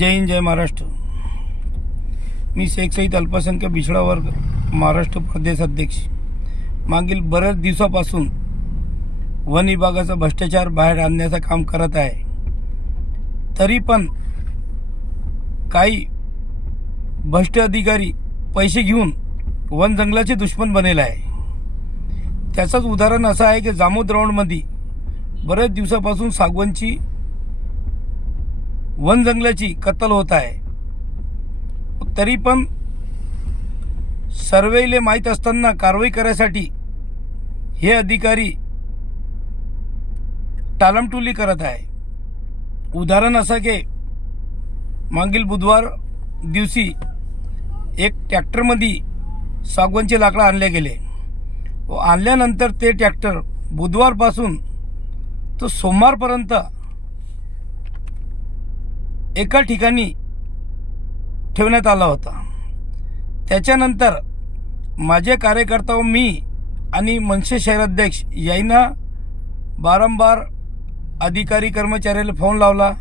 जय हिंद जय महाराष्ट्र. मी शेख सईद अल्पसंख्याक पिछडा वर्ग महाराष्ट्र प्रदेश अध्यक्ष. मागील बऱ्याच दिवसापासून वन विभागाचा भ्रष्टाचार बाहेर आणण्याचं काम करत आहे. तरी पण काही भ्रष्ट अधिकारी पैसे घेऊन वन जंगलाचे दुश्मन बनेला आहे. त्याचंच उदाहरण असं आहे की जामोद राऊंडमध्ये बऱ्याच दिवसापासून सागवनची वन जंगलाची कत्तल होत आहे. तरी पण सर्वेले माहीत असताना कारवाई करायसाठी हे अधिकारी टालमटुली करत आहे. उदाहरण असं की मागील बुधवार दिवशी एक ट्रॅक्टरमध्ये सागवानचे लाकडं आणले गेले. व आणल्यानंतर ते ट्रॅक्टर बुधवारपासून तो सोमवारपर्यंत एका ठिकाणी ठेवण्यात आला होता. त्याच्यानंतर माझे कार्यकर्ता व मी आणि मनसे शहराध्यक्ष यांना वारंवार अधिकारी कर्मचाऱ्याला फोन लावला.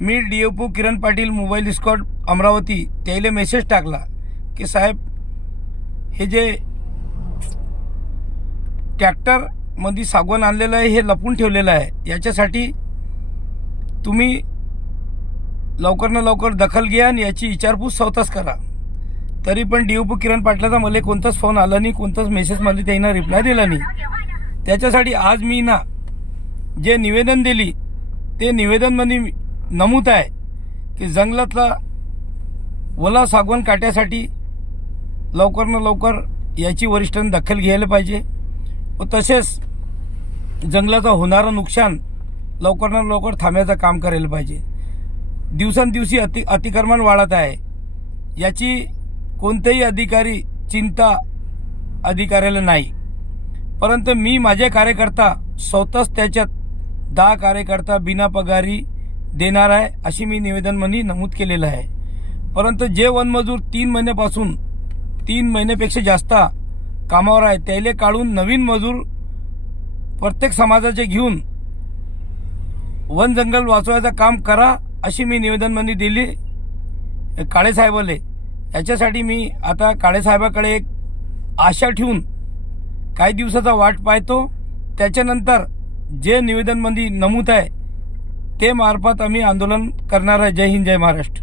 मी D F O Kiran Patil mobile squad Amravati त्याला मेसेज टाकला की साहेब हे जे ट्रॅक्टरमध्ये सागवण आणलेलं आहे हे लपून ठेवलेलं आहे. याच्यासाठी तुम्ही लवकरनं लवकर दखल घ्या आणि याची विचारपूस स्वतःच करा. तरी पण डी पी किरण पाटलाचा मला कोणताच फोन आला नाही कोणताच मेसेज मला त्यांना रिप्लाय दिला नाही. त्याच्यासाठी आज मी ना जे निवेदन दिली ते निवेदनमध्ये नमूद आहे की जंगलातला ओला सागवण काट्यासाठी लवकरनं लवकर याची वरिष्ठांनी दखल घ्यायला पाहिजे व तसेच जंगलाचं होणारं नुकसान लवकरनं लवकर थांबायचं काम करायला पाहिजे. दिवसांदिवशी अति अतिक्रमण वाढत आहे. याची कोणतेही अधिकारी चिंता अधिकाऱ्याला नाही. परंतु मी माझे कार्यकर्ता स्वतःच त्याच्यात दहा कार्यकर्ता बिना पगारी देणार आहे अशी मी निवेदनमध्ये नमूद केलेलं आहे. परंतु जे वनमजूर तीन महिन्यापासून तीन महिन्यापेक्षा जास्त कामावर आहे त्याले काढून नवीन मजूर प्रत्येक समाजाचे घेऊन वन जंगल वाचवायचं काम करा अशी मी निवेदनबंदी दिली काळेसाहेबाले याच्यासाठी मी आता काळेसाहेबाकडे एक आशा ठेवून काही दिवसाचा वाट पाहतो. त्याच्यानंतर जे निवेदनबंदी नमूद आहे ते मार्फत आम्ही आंदोलन करणार आहे. जय हिंद जय महाराष्ट्र.